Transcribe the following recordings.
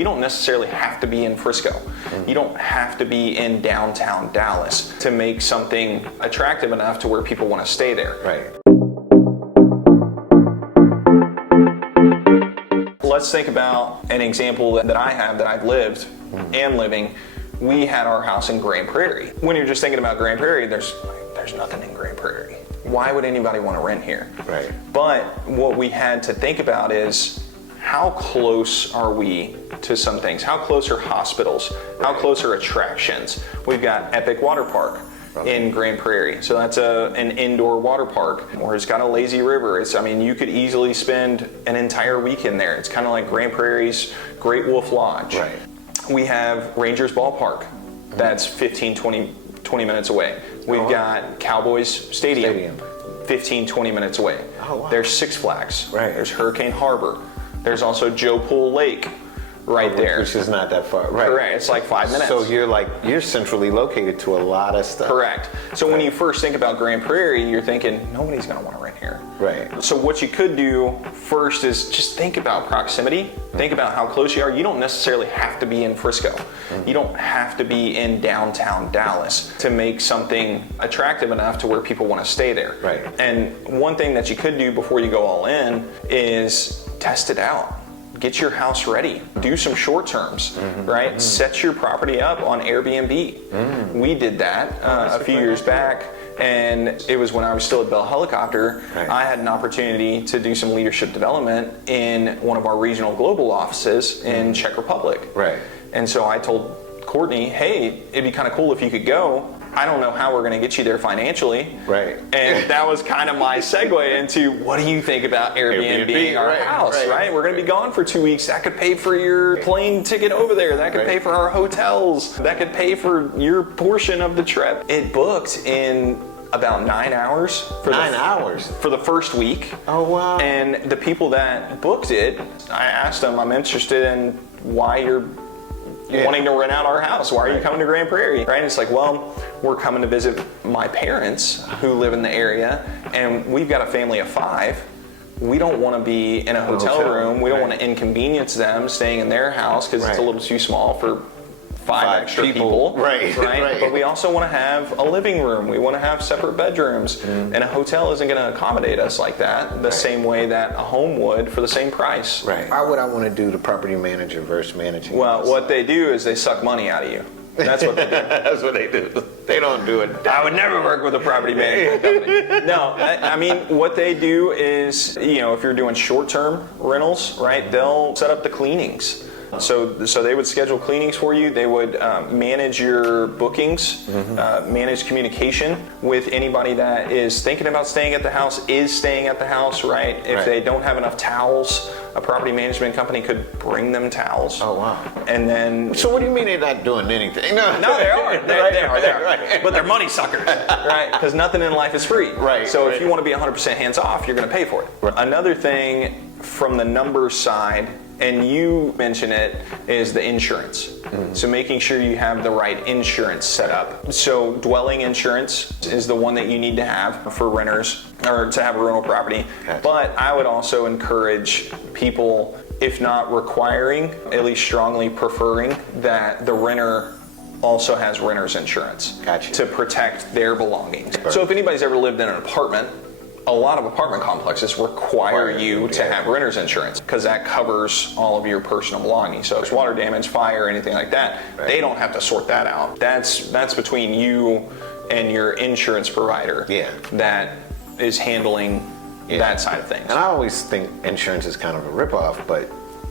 You don't necessarily have to be in Frisco. You don't have to be in downtown Dallas to make something attractive enough to where people want to stay there. Right. Let's think about an example that I have that I've lived and living. We had our house in Grand Prairie. When you're just thinking about Grand Prairie, there's nothing in Grand Prairie. Why would anybody want to rent here? Right. But what we had to think about is, how close are we to some things? How close are hospitals? How close are attractions? We've got Epic Water Park in Grand Prairie. So that's an indoor water park, or it's got a lazy river. You could easily spend an entire weekend there. It's kind of like Grand Prairie's Great Wolf Lodge. Right. We have Rangers Ballpark. That's 15, 20 minutes away. We've got Cowboys Stadium. 15, 20 minutes away. Oh, wow. There's Six Flags. Right. There's Hurricane Harbor. There's also Joe Pool Lake right there. Which is not that far. Right. Correct. It's like 5 minutes. So you're centrally located to a lot of stuff. Correct. So when you first think about Grand Prairie, you're thinking, nobody's going to want to rent here. Right. So what you could do first is just think about proximity. Think about how close you are. You don't necessarily have to be in Frisco. You don't have to be in downtown Dallas to make something attractive enough to where people want to stay there. Right. And one thing that you could do before you go all in is test it out. Get your house ready. Do some short terms, right? Set your property up on Airbnb. We did that a few years back, and it was when I was still at Bell Helicopter. Right. I had an opportunity to do some leadership development in one of our regional global offices in Czech Republic. Right. And so I told Courtney, hey, it'd be kind of cool if you could go. I don't know how we're going to get you there financially. Right. And that was kind of my segue into, what do you think about Airbnb our house, right? We're going to be gone for 2 weeks. That could pay for your plane ticket over there. That could pay for our hotels. That could pay for your portion of the trip. It booked in about 9 hours. For 9 hours? For the first week. Oh, wow. And the people that booked it, I asked them, I'm interested in why you're wanting to rent out our house. Why are you coming to Grand Prairie? Right? And it's like, well, we're coming to visit my parents who live in the area, and we've got a family of 5. We don't want to be in a hotel room. We don't want to inconvenience them staying in their house because it's a little too small for 5 extra people. Right. But we also want to have a living room. We want to have separate bedrooms. And a hotel isn't going to accommodate us like that the same way that a home would for the same price. Right. Why would I want to do the property manager versus managing? Well, what they do is they suck money out of you. That's what they do. That's what they do. They don't do it. I would never work with a property management company. No, I mean, what they do is, if you're doing short-term rentals, right, they'll set up the cleanings. So they would schedule cleanings for you. They would manage your bookings, manage communication with anybody that is thinking about staying at the house, is staying at the house, right? If they don't have enough towels, a property management company could bring them towels. Oh, wow. And then... So what do you mean they're not doing anything? No, they are. They are. Right. But they're money suckers, right? Because nothing in life is free. Right. So if you want to be 100% hands-off, you're going to pay for it. Right. Another thing from the numbers side, and you mention it, is the insurance. So making sure you have the right insurance set up. So dwelling insurance is the one that you need to have for renters, or to have a rental property. Gotcha. But I would also encourage people, if not requiring, at least strongly preferring, that the renter also has renter's insurance. Gotcha. To protect their belongings. So if anybody's ever lived in an apartment, a lot of apartment complexes require you to have renter's insurance because that covers all of your personal belongings. So if it's water damage, fire, anything like that, they don't have to sort that out. That's between you and your insurance provider that is handling that side of things. And I always think insurance is kind of a ripoff, but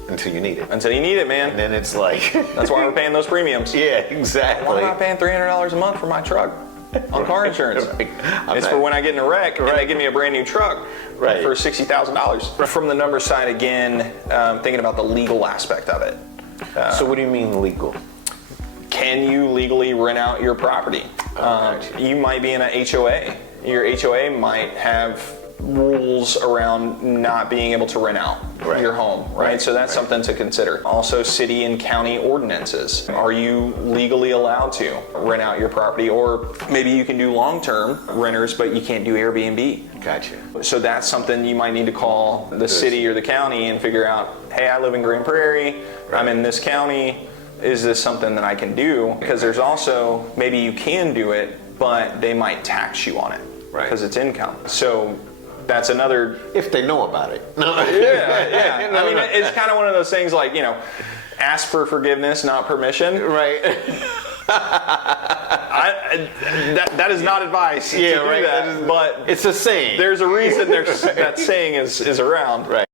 until you need it. Until you need it, man. And then it's like... That's why we're paying those premiums. Yeah, exactly. Why am I paying $300 a month for my truck? On car insurance. It's for when I get in a wreck and they give me a brand new truck for $60,000. From the number side again, thinking about the legal aspect of it. So what do you mean legal? Can you legally rent out your property? You might be in an HOA. Your HOA might have rules around not being able to rent out your home, right? So that's something to consider. Also, city and county ordinances. Are you legally allowed to rent out your property? Or maybe you can do long-term renters, but you can't do Airbnb. Gotcha. So that's something you might need to call the city or the county and figure out, hey, I live in Grand Prairie, I'm in this county, is this something that I can do? Because there's also, maybe you can do it, but they might tax you on it because it's income. So that's another... If they know about it. No. Yeah. I mean, it's kind of one of those things like, ask for forgiveness, not permission. Right. That is not advice to do that, but it's a saying. There's a reason that saying is around. Right.